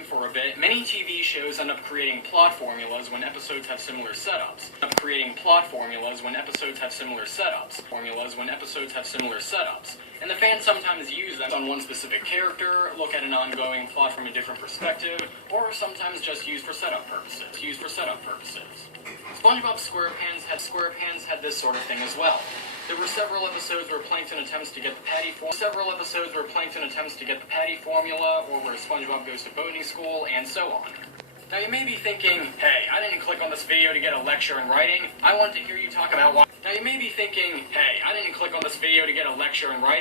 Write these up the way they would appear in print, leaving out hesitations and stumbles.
theme for a bit, many TV shows end up creating plot formulas when episodes have similar setups. And the fans sometimes use them on one specific character, look at an ongoing plot from a different perspective, or sometimes just used for setup purposes. SpongeBob SquarePants had this sort of thing as well. There were several episodes where Plankton attempts to get the patty formula, or where SpongeBob goes to boating school, and so on. Now you may be thinking, hey, I didn't click on this video to get a lecture in writing. I want to hear you talk about why. Now you may be thinking, hey, I didn't click on this video to get a lecture in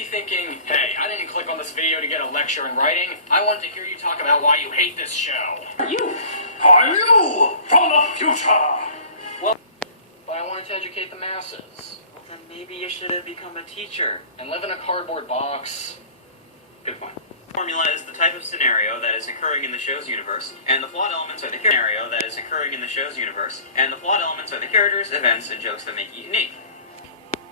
writing. I want to hear you talk about why you hate this show. Are you from the future? Well, but I wanted to educate the masses. Well, then maybe you should have become a teacher. And live in a cardboard box. Good point. Formula is the type of scenario that is occurring in the show's universe, and the plot elements are the characters, events, and jokes that make it unique.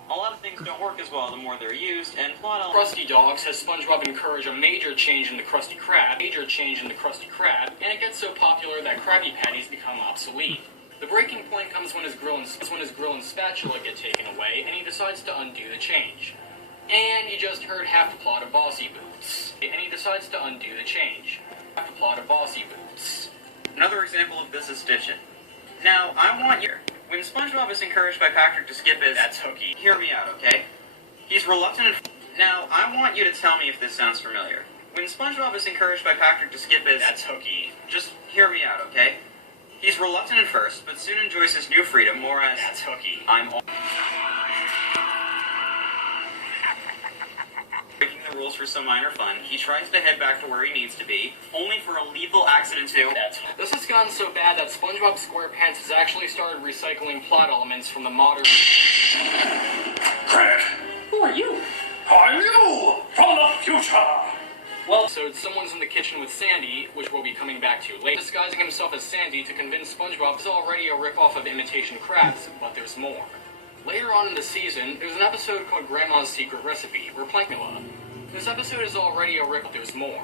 A lot of things don't work as well the more they're used, and plot elements... Krusty Dogs has SpongeBob encourage a major change in the Krusty Krab, and it gets so popular that Krabby Patties become obsolete. The breaking point comes when his grill and spatula get taken away, and he decides to undo the change. And you just heard half the plot of Bossy Boots. Another example of this is Stitch It. Now, I want you... When SpongeBob is encouraged by Patrick to skip his... That's hooky. Hear me out, okay? He's reluctant... Now, I want you to tell me if this sounds familiar. When SpongeBob is encouraged by Patrick to skip his... That's hooky. Just hear me out, okay? He's reluctant at first, but soon enjoys his new freedom more as... That's hooky. Breaking the rules for some minor fun, he tries to head back to where he needs to be, only for a lethal accident to... This has gotten so bad that SpongeBob SquarePants has actually started recycling plot elements from the modern... Craig! Who are you? Are you from the future? Well, so someone's in the kitchen with Sandy, which we'll be coming back to later, disguising himself as Sandy to convince SpongeBob is already a ripoff of Imitation Crabs, but there's more. Later on in the season, there's an episode called Grandma's Secret Recipe, where Plankton... This episode is already a rip, there's more.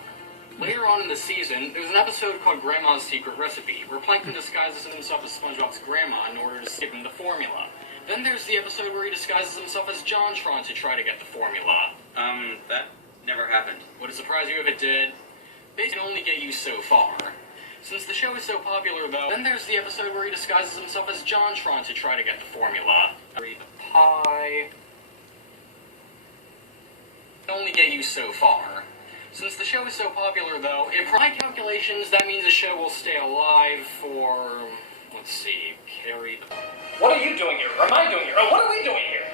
Later on in the season, there's an episode called Grandma's Secret Recipe, where Plankton disguises himself as SpongeBob's grandma in order to skip him the formula. Then there's the episode where he disguises himself as JonTron to try to get the formula. That never happened. Would it surprise you if it did? They can only get you so far. Since the show is so popular, though, then there's the episode where he disguises himself as JonTron to try to get the formula. Read the pie... only get you so far. Since the show is so popular, though, in my calculations, that means the show will stay alive for... let's see, carry the... What are you doing here? Or am I doing here? Or what are we doing here?